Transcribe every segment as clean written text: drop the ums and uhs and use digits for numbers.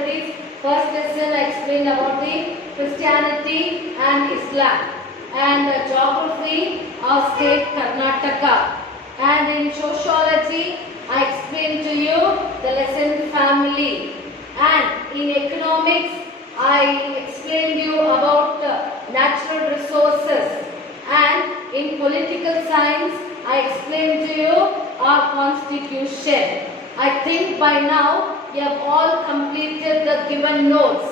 studies. First lesson I explained about the Christianity and Islam, and geography of state Karnataka. And in sociology I explained to you the lesson family. And in economics I explained you about natural resources. And in political science I explained to you our constitution. I think by now you have all completed the given notes.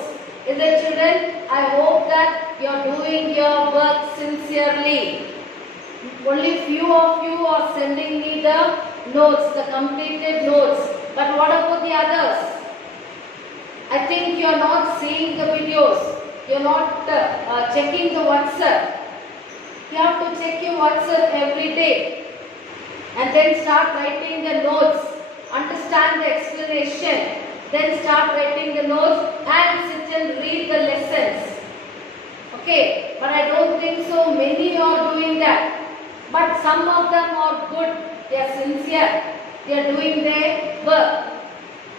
Is it, children? I hope that you are doing your work sincerely. Only few of you are sending me the notes, the completed notes. But what about the others? I think you are not seeing the videos. You are not checking the WhatsApp. You have to check your WhatsApp every day. And then start writing the notes. Understand the explanation. Then start writing the notes and sit and read the lessons. Okay, but I don't think so many are doing that. But some of them are good. They are sincere. They are doing their work.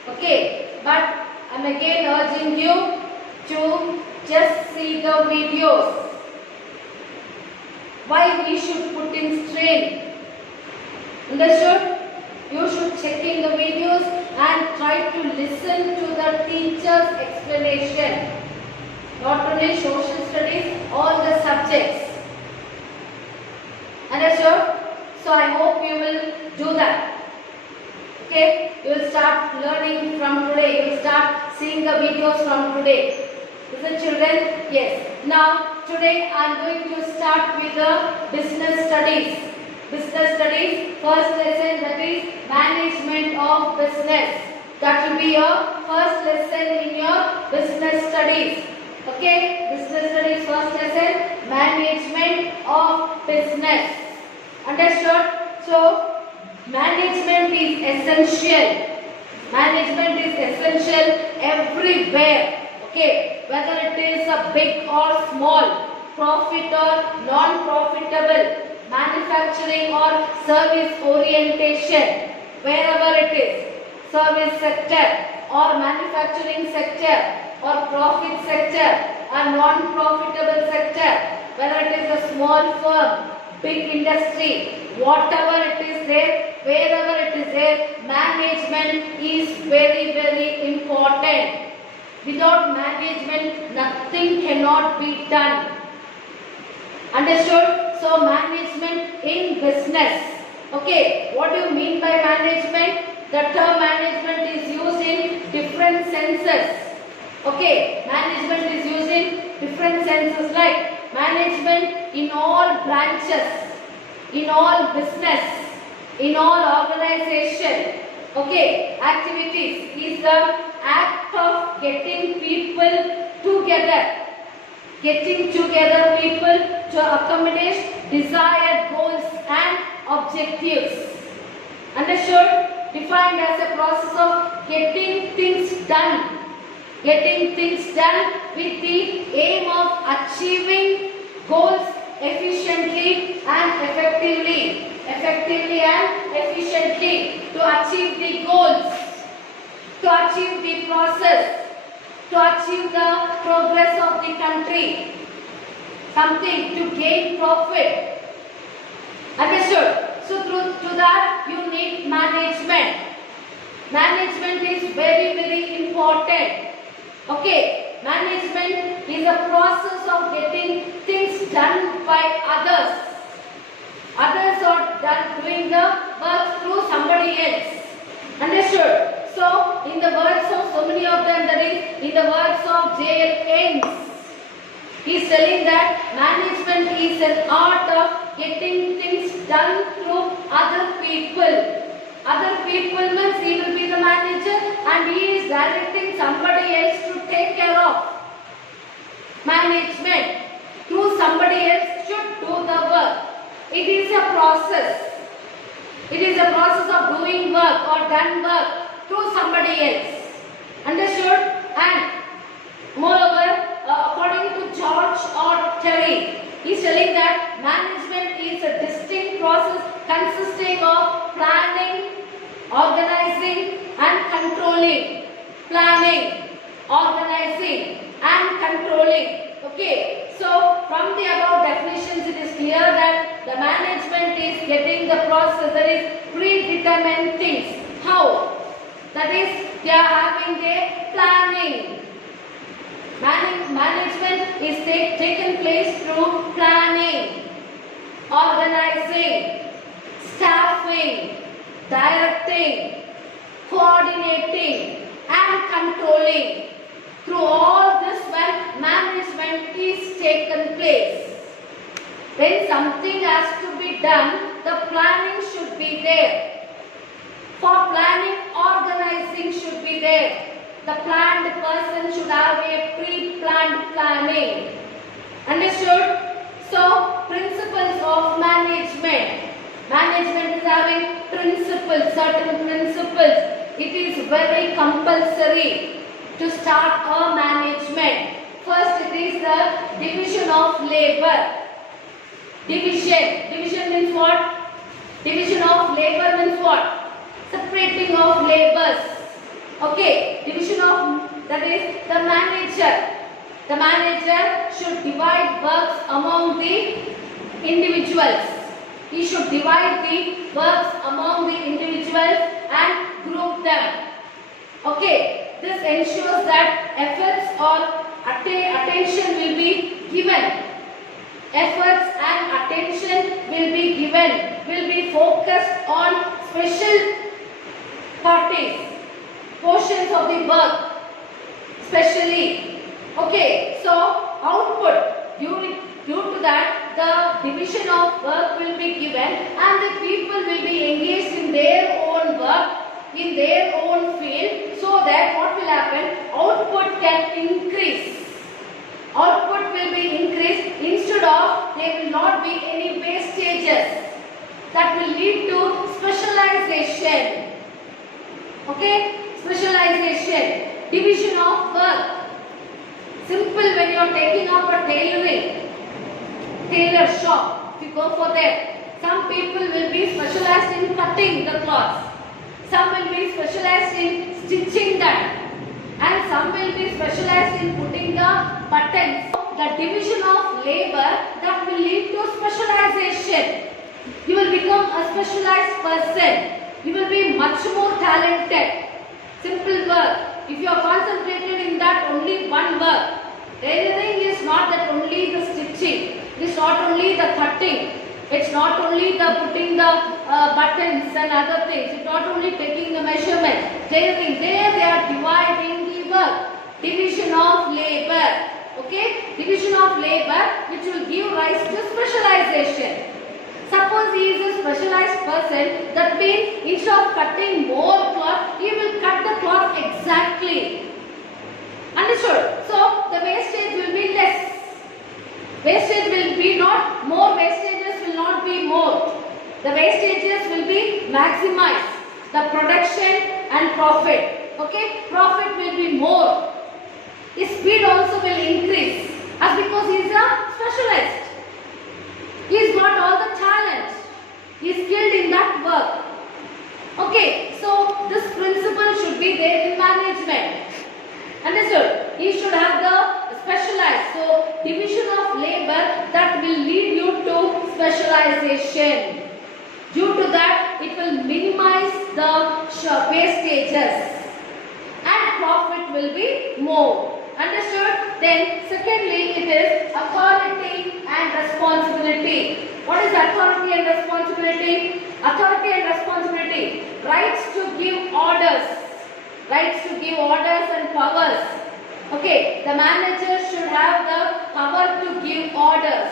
Okay, but I am again urging you to just see the videos. Why we should put in strain? Understood? You should check in the videos and try to listen to the teacher's explanation. Not only social studies, all the subjects. Understood? So I hope you will do that. Okay? You will start learning from today. You will start seeing the videos from today. Listen, children? Yes. Now, today I am going to start with the business studies. Business studies, first lesson, that is management of business. That will be your first lesson in your business studies. Okay, business studies first lesson, management of business. Understood? So, management is essential. Management is essential everywhere. Okay, whether it is a big or small, profit or non-profitable, manufacturing or service orientation, wherever it is, service sector or manufacturing sector or profit sector or non-profitable sector, whether it is a small firm, big industry, whatever it is there, wherever it is there, management is very, very important. Without management, nothing cannot be done. Understood? So, management in business. Okay, what do you mean by management? The term management is used in different senses. Okay, management is used in different senses, like management in all branches, in all business, in all organization. Okay, activities is the act of getting people together. Getting together people to accomplish desired goals and objectives. Understood? Defined as a process of getting things done. Getting things done with the aim of achieving goals efficiently and effectively. Effectively and efficiently to achieve the goals, to achieve the process, to achieve the progress of the country, something to gain profit. Understood? So to that you need management. Management is very, very important. Okay, management is a process of getting things done by others. Others are doing the work through somebody else. Understood? So, in the words of so many of them, that is, in the words of J.L. Ames, he is telling that management is an art of getting things done through other people. Other people means he will be the manager and he is directing somebody else to take care of. Management through somebody else should do the work. It is a process. It is a process of doing work or done work through somebody else. Understood? And moreover, according to George or Terry, he is telling that management is a distinct process consisting of planning, organizing and controlling. Planning, organizing and controlling. Okay, so from the above definitions it is clear that the management is getting the process, that is predetermined things. How? That is, they are having a planning. Management is taken place through planning, organizing, staffing, directing, coordinating and controlling. Through all this, when management is taken place, when something has to be done, the planning should be there. For planning, organizing should be there. The planned person should have a pre-planned planning. Understood? So, principles of management. Management is having principles, certain principles. It is very compulsory to start a management. First, it is the division of labor. Division. Division means what? Division of labor means what? Separating of labors. Okay. Division of, that is the manager. The manager should divide works among the individuals. He should divide the works among the individuals and group them. Okay. This ensures that efforts or attention will be given. Efforts and attention will be given, will be focused on special parties, portions of the work, specially. Okay, so output, due to that, the division of work will be given and the people will be engaged in their own work, in their own field, so that what will happen? Output can increase. Output will be increased. Instead of, there will not be any wastages. That will lead to specialization. Okay? Specialization. Division of work. Simple, when you are taking up a tailor shop, if you go for that, some people will be specialized in cutting the cloths. Some will be specialized in stitching them, and some will be specialized in putting the buttons. The division of labor, that will lead to specialization. You will become a specialized person. You will be much more talented. Simple work. If you are concentrated in that only one work, anything is not that only the stitching. It is not only the cutting. It's not only the putting the buttons and other things. It's not only taking the measurements. There they are dividing the work. Division of labor. Okay? Division of labor, which will give rise to specialization. Suppose he is a specialized person, that means instead of cutting more cloth, he will cut the cloth exactly. Understood? So, the wastage will be less. Wastage will be not more, wastages will not be more. The wastages will be maximized. The production and profit. Okay? Profit will be more. His speed also will increase. As because he is a specialist. He has got all the talent. He is skilled in that work. Okay, so this principle should be there in management. Understood? He should have the specialized. So, division of labor, that will lead you to specialization. Due to that, it will minimize the wastages and profit will be more. Understood? Then, secondly, it is authority and responsibility. What is authority and responsibility? Authority and responsibility. Rights to give orders. Rights to give orders and powers. Okay, the manager should have the power to give orders.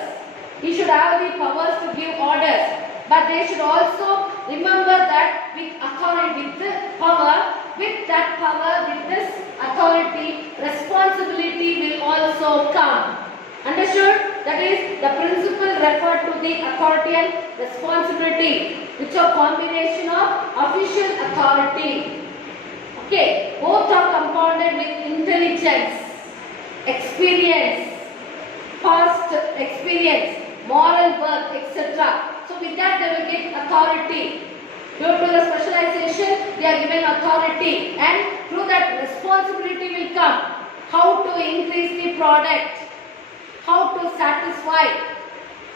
He should have the powers to give orders. But they should also remember that with authority, with the power, with that power, with this authority, responsibility will also come. Understood? That is, the principle referred to the authority and responsibility, which are combination of official authority. Okay, both are compounded with intelligence, experience, past experience, moral worth, etc. So with that they will get authority. Due to the specialization, they are given authority, and through that responsibility will come. how to increase the product, how to satisfy.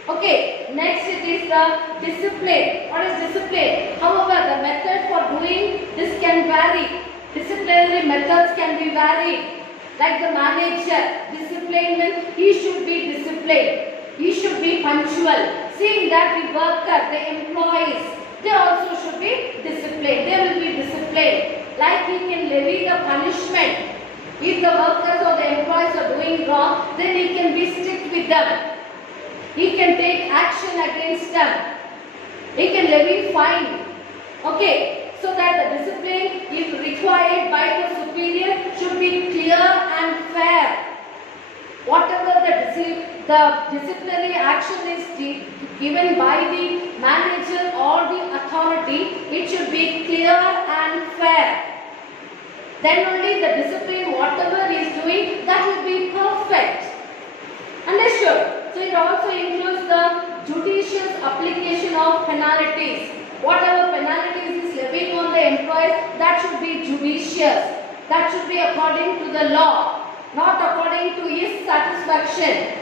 Okay, next it is the discipline. What is discipline? However, the method for doing this can vary. Disciplinary methods can be varied. Like the manager, discipline means he should be disciplined. He should be punctual. Seeing that the worker, the employees, they also should be disciplined. They will be disciplined. Like he can levy the punishment. If the workers or the employees are doing wrong, then he can be strict with them. He can take action against them. He can levy fine. Okay, so that the discipline if required by the superior should be clear and fair. Whatever the disciplinary action is given by the manager or the authority, it should be clear and fair. Then only the discipline, whatever he is doing, that will be perfect. Understood? So it also includes the judicious application of penalties. Whatever penalties is levied on the employees, that should be judicious. That should be according to the law, not according to his satisfaction.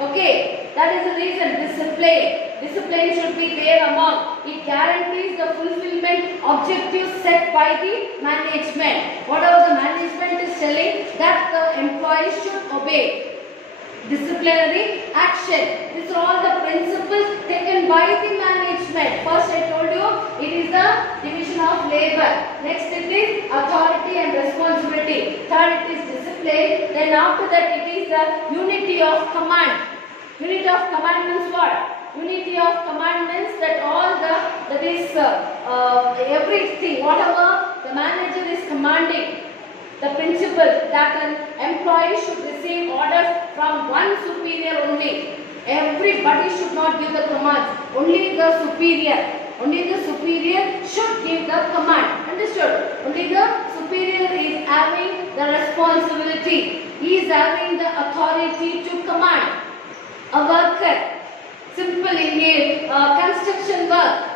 Okay, that is the reason discipline. Discipline should be there among. It guarantees the fulfillment objectives set by the management. Whatever the management is telling, that the employees should obey. Disciplinary action. These are all the principles taken by the management. First I told you it is the division of labor. Next it is authority and responsibility. Third it is discipline. Then after that it is the unity of command. Unity of command means what? Unity of command means that all everything, whatever the manager is commanding. The principle that an employee should receive orders from one superior only. Everybody should not give the commands. Only the superior should give the command. Understood? Only the superior is having the responsibility. He is having the authority to command. A worker, simple in construction work,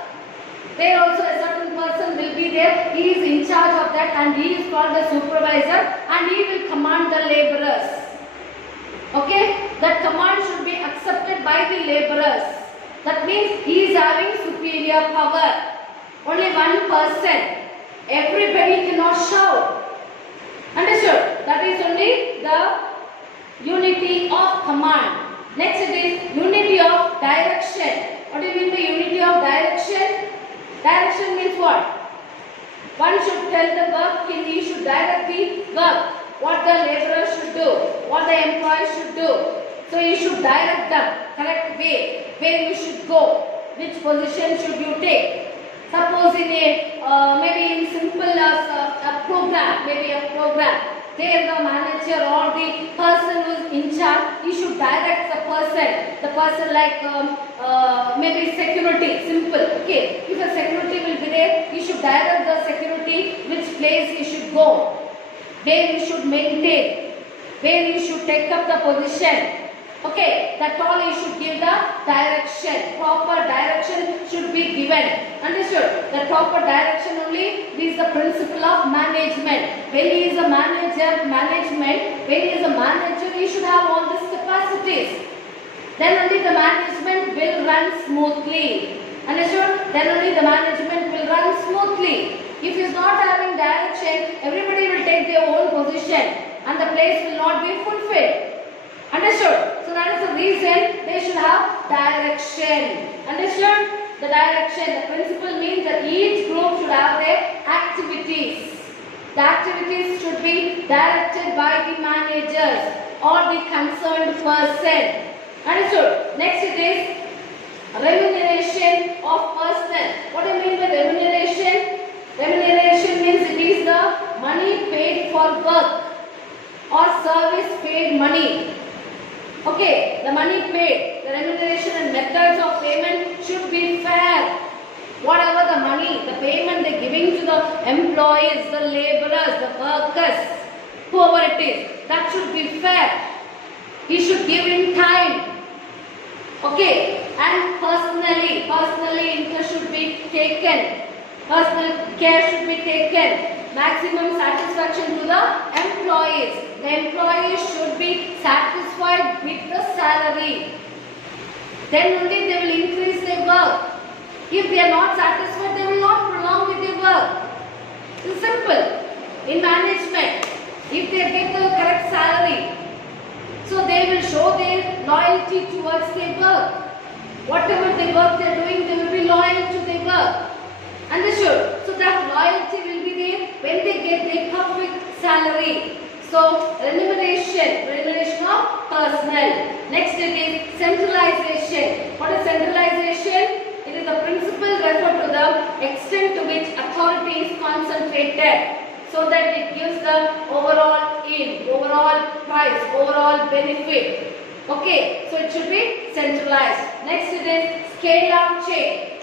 there also a certain person will be there. He is in charge of that and he is called the supervisor and he will command the laborers. Okay? That command should be accepted by the laborers. That means he is having superior power. Only one person. Everybody cannot shout. Understood? That is only the unity of command. Next it is unity of direction. What do you mean by unity of direction? Direction means what? One should tell the work, he should direct the work. What the laborer should do, what the employee should do. So you should direct them, correct way, where you should go, which position should you take. Suppose in a, maybe in simple a program, there the manager or the person who is in charge, he should direct the person like maybe security, simple, okay. If a security will be there, he should direct the security which place he should go, where he should maintain, where he should take up the position. Okay, that all he should give the direction. Proper direction should be given. Understood? The proper direction only is the principle of management. When he is a manager, he should have all these capacities. Then only the management will run smoothly. Understood? Then only the management will run smoothly. If he is not having direction, everybody will take their own position and the place will not be fulfilled. Understood? So that is the reason they should have direction. Understood? The direction, the principle means that each group should have their activities. The activities should be directed by the managers or the concerned person. Understood? Next it is remuneration of personnel. What do you mean by remuneration? Remuneration means it is the money paid for work or service paid money. Okay, the money paid, the remuneration and methods of payment should be fair. Whatever the money, the payment they are giving to the employees, the laborers, the workers, whoever it is, that should be fair. He should give in time. Okay, and personally interest should be taken. Personal care should be taken. Maximum satisfaction to the employee. employees. The employees should be satisfied with the salary. Then only they will increase their work. If they are not satisfied, they will not prolong with their work. It's simple. In management, if they get the correct salary, so they will show their loyalty towards their work. Whatever the work they are doing, they will be loyal to their work. Understood? So that loyalty will be there when they get their perfect salary. So remuneration of personnel. Next it is centralization. What is centralization? It is the principle referred to the extent to which authority is concentrated, so that it gives the overall aim, overall price, overall benefit. Okay, so it should be centralized. Next it is scale up chain.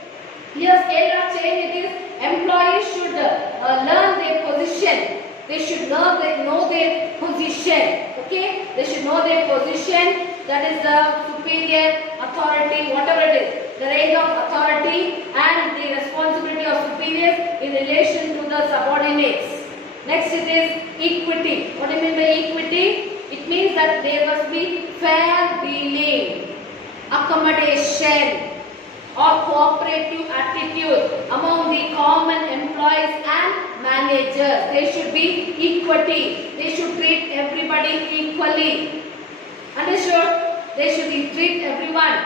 Here scale up chain, it is employees should learn their position. They should know their position. Okay, they should know their position. That is the superior authority, whatever it is, the range of authority and the responsibility of superiors in relation to the subordinates. Next it is equity. What do you mean by equity? It means that there must be fair dealing, accommodation or cooperative attitude among the common employees and managers. There should be equity. They should treat everybody equally. Understood? They should treat everyone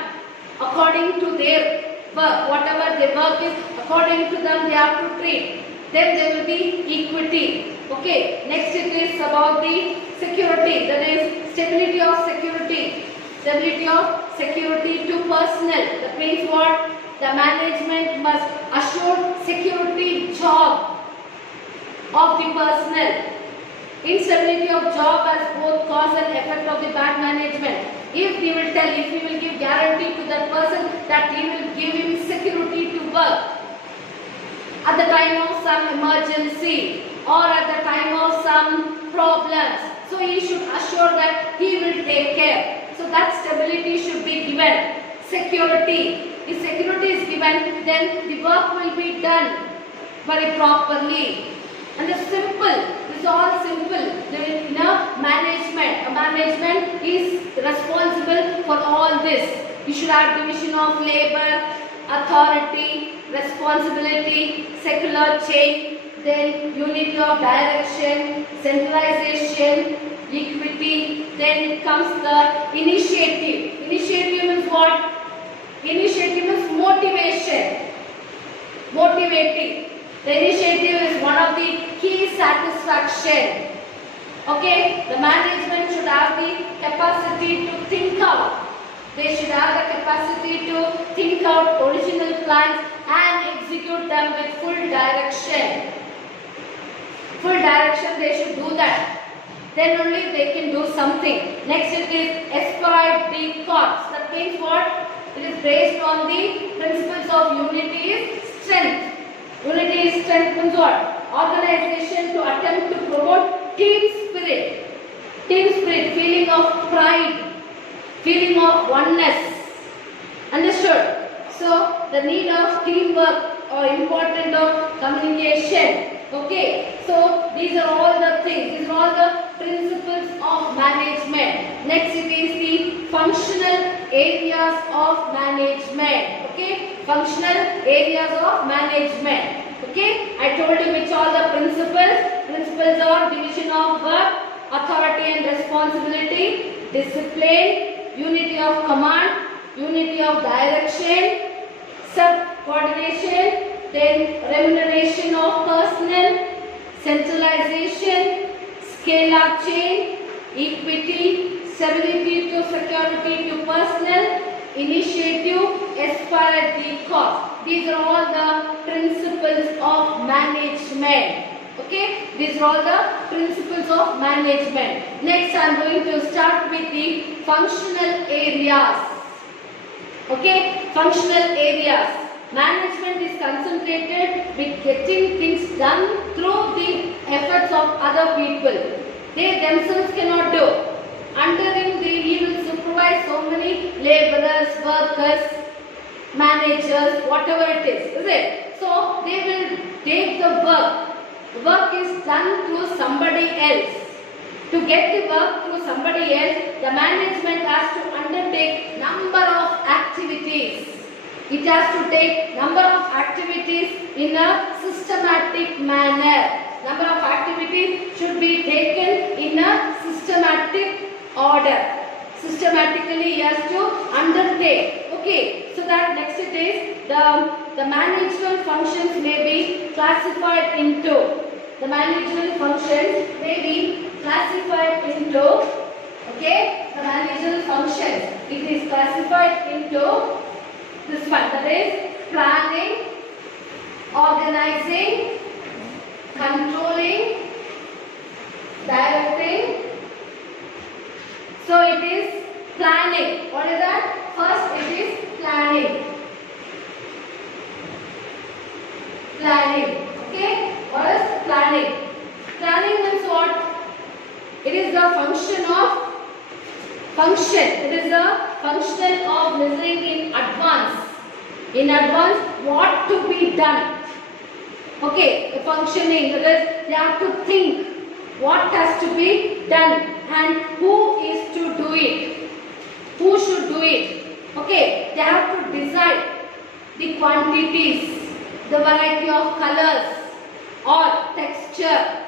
according to their work. Whatever their work is, according to them they have to treat. Then there will be equity. Okay. Next it is about the security. That is stability of security. Stability of security to personnel. That means what? The management must assure security job of the personnel. Instability of job has both cause and effect of the bad management. If we will give guarantee to that person that he will give him security to work at the time of some emergency or at the time of some problems, so he should assure that he will take care. So that stability should be given. Security. If security is given, then the work will be done very properly. And it's simple. It's all simple. Management. A management is responsible for all this. You should have division of labor, authority, responsibility, secular chain, then unity of direction, centralization, equity, then it comes the initiative. Initiative means what? Initiative means motivation. Motivating. The initiative is one of the key satisfaction. Okay, the management should have the capacity to think out. They should have the capacity to think out original plans and execute them with full direction. Full direction, they should do that. Then only they can do something. Next it is esprit de corps. That means what? It is based on the principles of unity is strength. Unity is strength means what? Organization to attempt to promote team spirit. Team spirit, feeling of pride, feeling of oneness. Understood? So the need of teamwork or importance of communication. Okay, so these are all the things, these are all the principles of management. Next it is the functional areas of management. Okay, functional areas of management. Okay, I told you which are the principles. Principles are division of work, authority and responsibility, discipline, unity of command, unity of direction, subordination, then remuneration of personnel, centralization, scale-up chain, equity, stability to security to personnel, initiative, esprit de corps. These are all the principles of management. Okay, these are all the principles of management. Next, I am going to start with the functional areas. Okay, functional areas. Management is concentrated with getting things done through the efforts of other people. They themselves cannot do. Under him, he will supervise so many laborers, workers, managers, whatever it is it? So they will take the work. The work is done through somebody else. To get the work to somebody else, the management has to undertake number of activities. It has to take number of activities in a systematic manner. Number of activities should be taken in a systematic order. Systematically he has to undertake. Okay, so that next it is the managerial functions may be classified into. The managerial functions may be classified into, okay, the managerial functions. It is classified into this one, that is planning, organizing, controlling, directing. So it is planning. What is that? First it is planning. Planning. Okay? What is planning? Planning means what? It is the function of It is the function of measuring in advance. In advance, what to be done. Okay, the functioning, that is, they have to think what has to be done and who is to do it. Who should do it. Okay, they have to decide the quantities, the variety of colors or texture.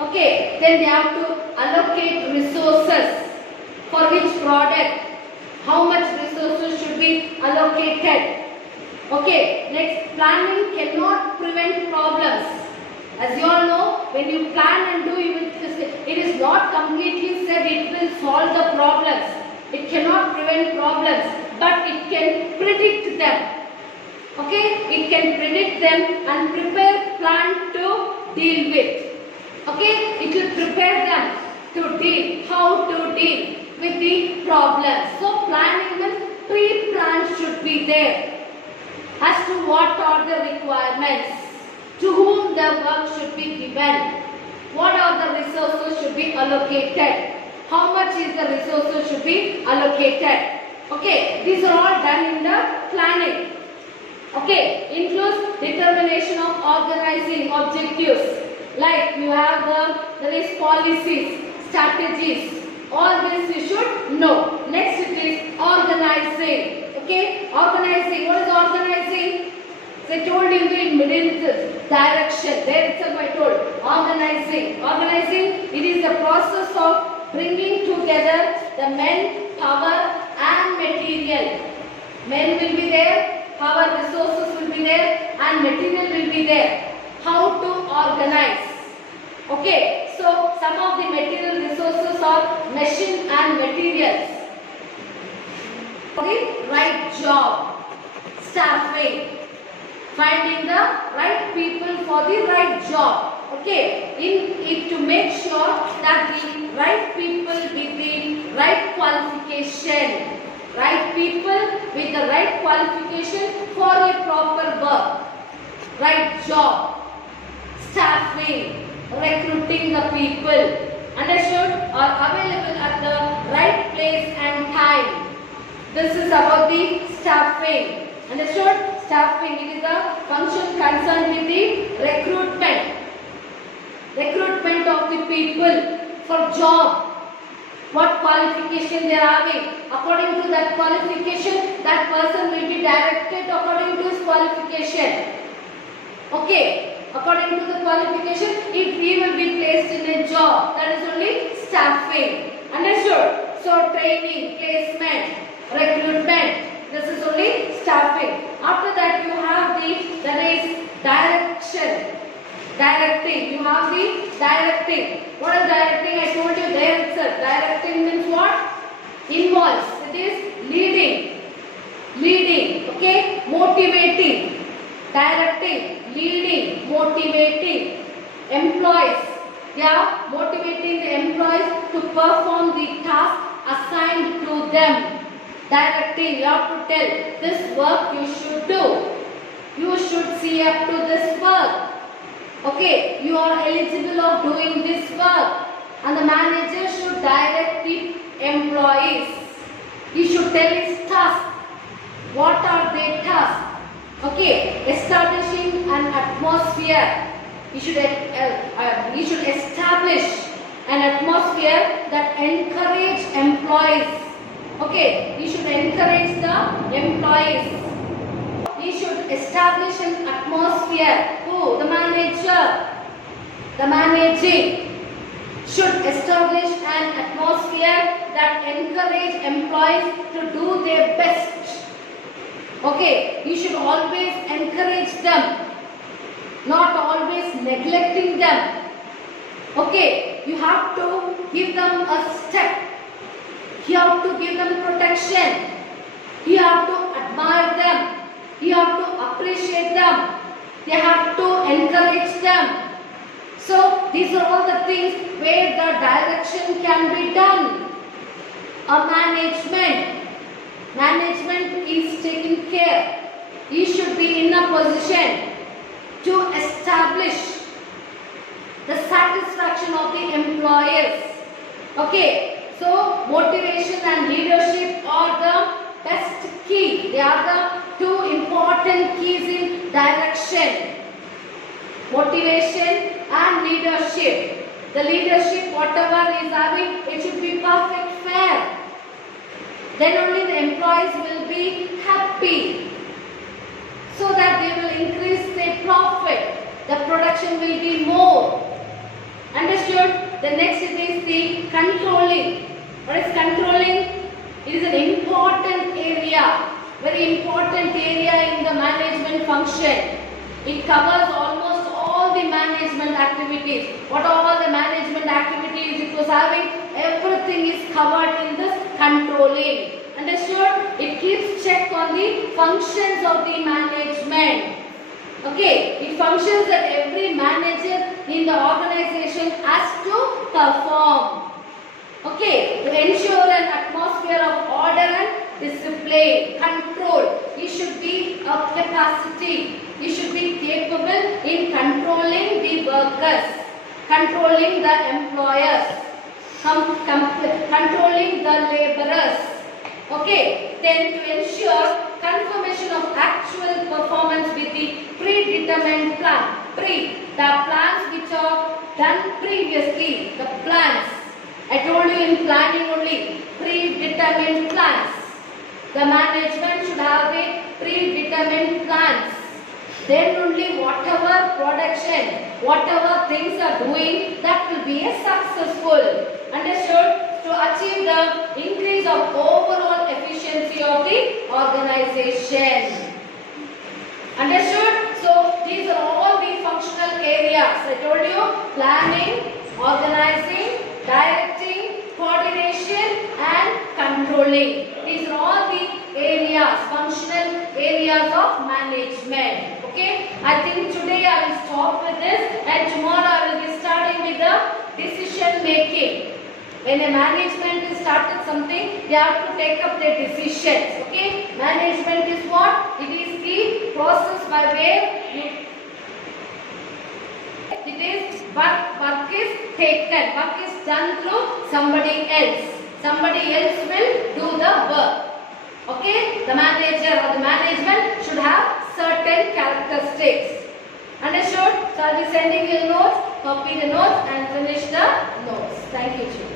Okay, then they have to allocate resources for which product, how much resources should be allocated. Okay, next, planning cannot prevent problems. As you all know, when you plan and do, it is not completely said it will solve the problems. It cannot prevent problems, but it can predict them. Okay, it can predict them and prepare plan to deal with. Okay, it will prepare them to deal, how to deal with the problems. So planning means pre-plan should be there as to what are the requirements, to whom the work should be given, what are the resources should be allocated, how much is the resources should be allocated. Okay, these are all done in the planning. Okay, includes determination of organizing objectives. Like you have there is policies, strategies, all this you should know. Next it is organizing. Okay, organizing. What is organizing? So I told you in the middle direction. There itself I told. Organizing. Organizing, it is the process of bringing together the men, power and material. Men will be there, power, resources will be there and material will be there. How to organize. Okay, so some of the material resources are machine and materials. The right job, staffing, finding the right people for the right job. Okay, in it to make sure that the right people with the right qualification, right people with the right qualification for a proper work, right job, staffing, recruiting the people, understood, are available at the right place and time. This is about the staffing. Understood? Staffing, it is the function concerned with the recruitment. Recruitment of the people for job. What qualification they are having. According to that qualification, that person will be directed according to his qualification. Okay. According to the qualification, if he will be placed in a job, that is only staffing. Understood? So training, placement, recruitment, this is only staffing. After that you have that is direction. Directing. You have the directing. What is directing? I told you there itself. Directing means what? Involves. It is leading. Leading. Okay? Motivating. Directing, leading, motivating employees. Yeah, motivating the employees to perform the task assigned to them. Directing, you have to tell this work you should do. You should see up to this work. Okay, you are eligible of doing this work. And the manager should direct the employees. He should tell his task. What are their tasks? Okay, establishing an atmosphere. You should establish an atmosphere that encourage employees. Okay, he should encourage the employees. He should establish an atmosphere. Who? The manager. The managing should establish an atmosphere that encourage employees to do their best. Okay, you should always encourage them, not always neglecting them. Okay, you have to give them a step. You have to give them protection. You have to admire them. You have to appreciate them. You have to encourage them. So these are all the things where the direction can be done. A management is taking care. He should be in a position to establish the satisfaction of the employers. Okay, so motivation and leadership are the best key. They are the two important keys in direction. Motivation and leadership. The leadership, whatever is having, it should be perfect, fair. Then only the employees will be happy, so that they will increase their profit. The production will be more. Understood? The next is the controlling. What is controlling? It is an important area, very important area in the management function. It covers almost all the management activities. What are all the management activities it was having? Everything is covered in this controlling. Understood? It keeps check on the functions of the management. Okay, it functions that every manager in the organization has to perform. Okay, to ensure an atmosphere of order and discipline, control. He should be a capacity. He should be capable in controlling the workers, controlling the employers, controlling the laborers. Okay, then to ensure confirmation of actual performance with the predetermined plan. The plans which are done previously, the plans. I told you in planning only, predetermined plans. The management should have a predetermined plans. Then only whatever production, whatever things are doing, that will be a successful. Understood? To achieve the increase of overall efficiency of the organization. Understood? So these are all the functional areas. I told you, planning, organizing, directing, coordination and controlling. These are all the areas, functional areas of management. Okay, I think today I will stop with this, and tomorrow I will be starting with the decision making. When a management is started something, they have to take up their decisions. Okay, management is what? It is the process by where it is work is taken, work is done through somebody else. Somebody else will do the work. Okay, the manager or the management should have certain characteristics. Understood? So I will be sending you notes, copy the notes and finish the notes. Thank you, children.